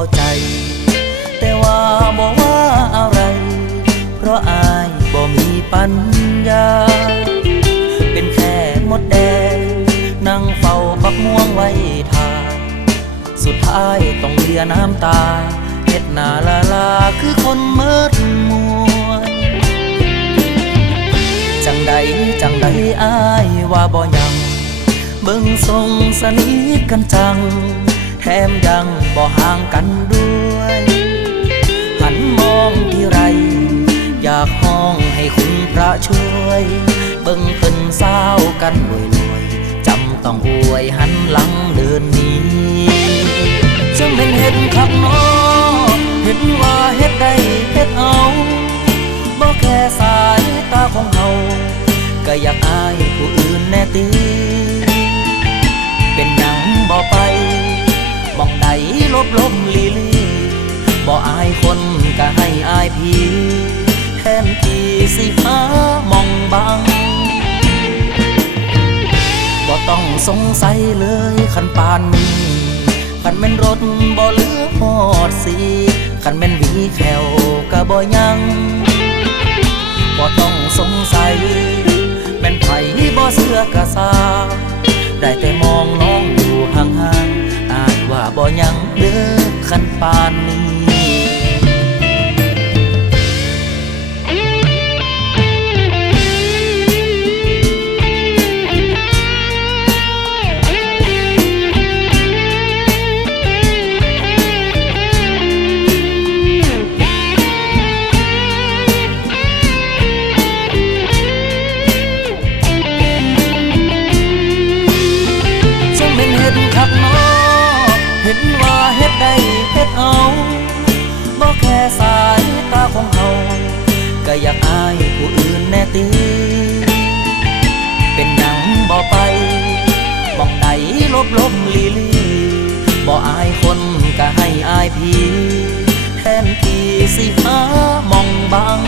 าใจ แต่ว่าบอกว่าอะไร เพราะอายบ่มีปัญญา เป็นแค่มดแดง นั่งเฝ้าปักม่วงไว้ทา สุดท้ายต้องเลียน้ำตาเห็ดนาลาลาคือคนเมิดมัวจังใดจังใดอายว่าบ่ยัง เบิ่งทรงสนิทกันจัง แถมยังบ่ห่างกันด้วย หันมองที่ไร อยากห้องให้คุณพระช่วย เบิ่งเพิ่นเศร้ากันรวยรวยจำต้องอวยหันหลังเดินหนี้จังเป็นเห็นขับนอเห็นว่าเฮ็ดได้เฮ็ดเอาบ่แค่สายตาของเฮาก็อยากอายผู้อื่นแน่ตี ลบลมลีลีบ่อายคนก็ให้อายพี่แทนที่สิหามองบังบ่ต้องสงสัยเลยคันปานนี้คันแม่นรถบ่เหลือหอดสีคันแม่นวีแขวก็บ่ยังบ่ต้องสงสัยแม่นไผบ่เสื้อกะสาได้แต่มองน้องอยู่ห่างๆอาจว่าบ่ยัง เด้อคันปานนี้ แค่สายตาของเฮาก็อยากอายผู้อื่นแน่ตีเป็นหยังบ่ไปมองใดลบลบลีลีบ่อายคนก็ให้อายพี่แทนที่สิหามองบัง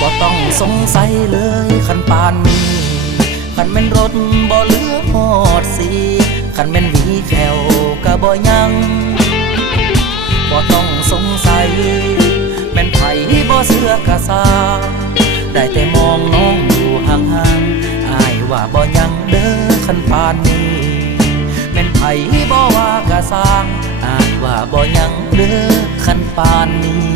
บ่ต้องสงสัยเลยคันปานนี้คันแม่นรถบ่เหลือหอดสีคันแม่นวีแขวก็บ่ยัง บ่ต้องสงสัยแม่นไผบ่เสื้อกะซาได้แต่มองน้องอยู่ห่างๆอายว่าบ่ยังเด้อคันปานนี้แม่นไผบ่ว่ากะสร้างอายว่าบ่ยังเด้อคันปานนี้